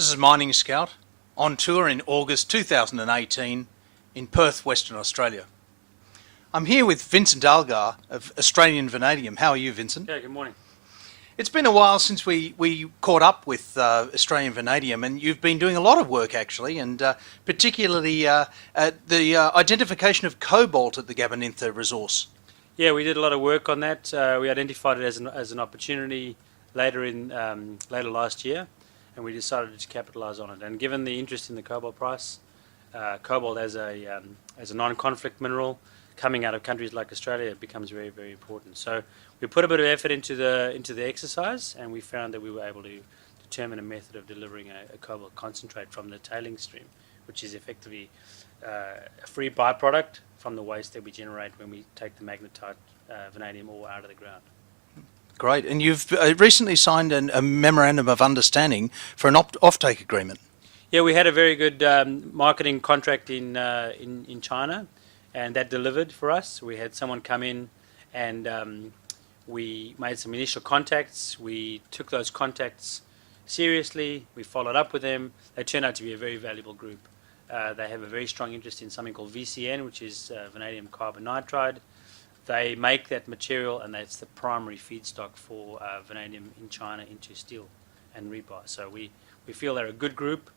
This is Mining Scout on tour in August 2018 in Perth, Western Australia. I'm here with Vincent Algar of Australian Vanadium. How are you, Vincent? Yeah, good morning. It's been a while since we caught up with Australian Vanadium, and you've been doing a lot of work actually, and particularly the identification of cobalt at the Gabonintha resource. Yeah, we did a lot of work on that. We identified it as an opportunity later last year, and we decided to capitalize on it. And given the interest in the cobalt price, cobalt as a non-conflict mineral coming out of countries like Australia, it becomes very, very important. So we put a bit of effort into the exercise, and we found that we were able to determine a method of delivering a cobalt concentrate from the tailings stream, which is effectively a free byproduct from the waste that we generate when we take the magnetite vanadium ore out of the ground. Great. And you've recently signed a Memorandum of Understanding for an offtake agreement. Yeah, we had a very good marketing contract in China, and that delivered for us. We had someone come in and we made some initial contacts. We took those contacts seriously. We followed up with them. They turned out to be a very valuable group. They have a very strong interest in something called VCN, which is vanadium carbonitride. They make that material, and that's the primary feedstock for vanadium in China into steel and rebar. So we feel they're a good group.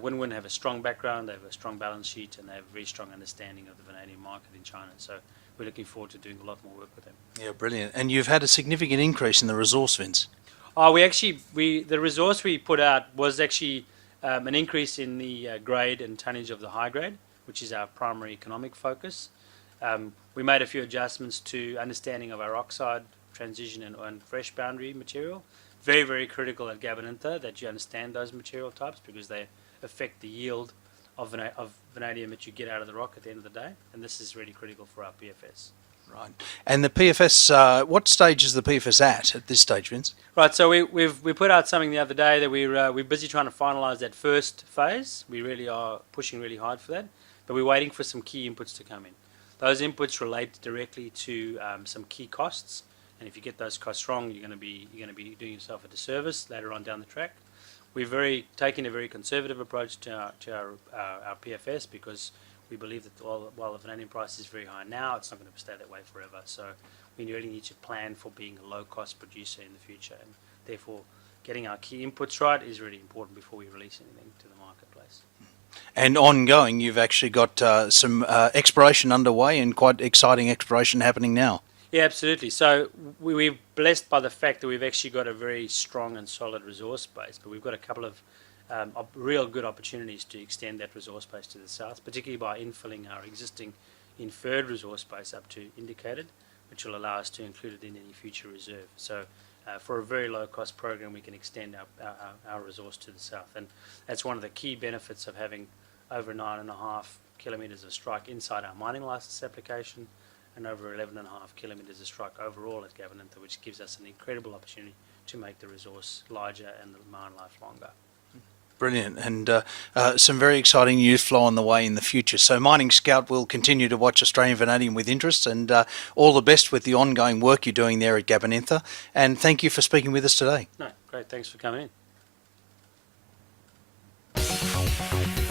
Win-Win have a strong background, they have a strong balance sheet, and they have a very strong understanding of the vanadium market in China. So we're looking forward to doing a lot more work with them. Yeah, brilliant. And you've had a significant increase in the resource, Vince. Oh, the resource we put out was actually an increase in the grade and tonnage of the high grade, which is our primary economic focus. We made a few adjustments to understanding of our oxide transition and fresh boundary material. Very, very critical at Gabonintha that you understand those material types, because they affect the yield of vanadium that you get out of the rock at the end of the day, and this is really critical for our PFS. Right. And the PFS, what stage is the PFS at this stage, Vince? Right, so we put out something the other day that we're busy trying to finalise that first phase. We really are pushing really hard for that, but we're waiting for some key inputs to come in. Those inputs relate directly to some key costs, and if you get those costs wrong, you're going to be doing yourself a disservice later on down the track. We're taking a very conservative approach to our PFS, because we believe that while the vanadium price is very high now, it's not going to stay that way forever. So we really need to plan for being a low-cost producer in the future, and therefore getting our key inputs right is really important before we release anything to the marketplace. And ongoing, you've actually got some exploration underway, and quite exciting exploration happening now. Yeah, absolutely. So we're blessed by the fact that we've actually got a very strong and solid resource base, but we've got a couple of real good opportunities to extend that resource base to the south, particularly by infilling our existing inferred resource base up to indicated, which will allow us to include it in any future reserve. So for a very low cost program, we can extend our resource to the south, and that's one of the key benefits of having over 9.5 kilometres of strike inside our mining licence application, and over 11.5 kilometres of strike overall at Gabonintha, which gives us an incredible opportunity to make the resource larger and the mine life longer. Brilliant, and some very exciting news flow on the way in the future. So Mining Scout will continue to watch Australian Vanadium with interest, and all the best with the ongoing work you're doing there at Gabonintha. And thank you for speaking with us today. No, great, thanks for coming in.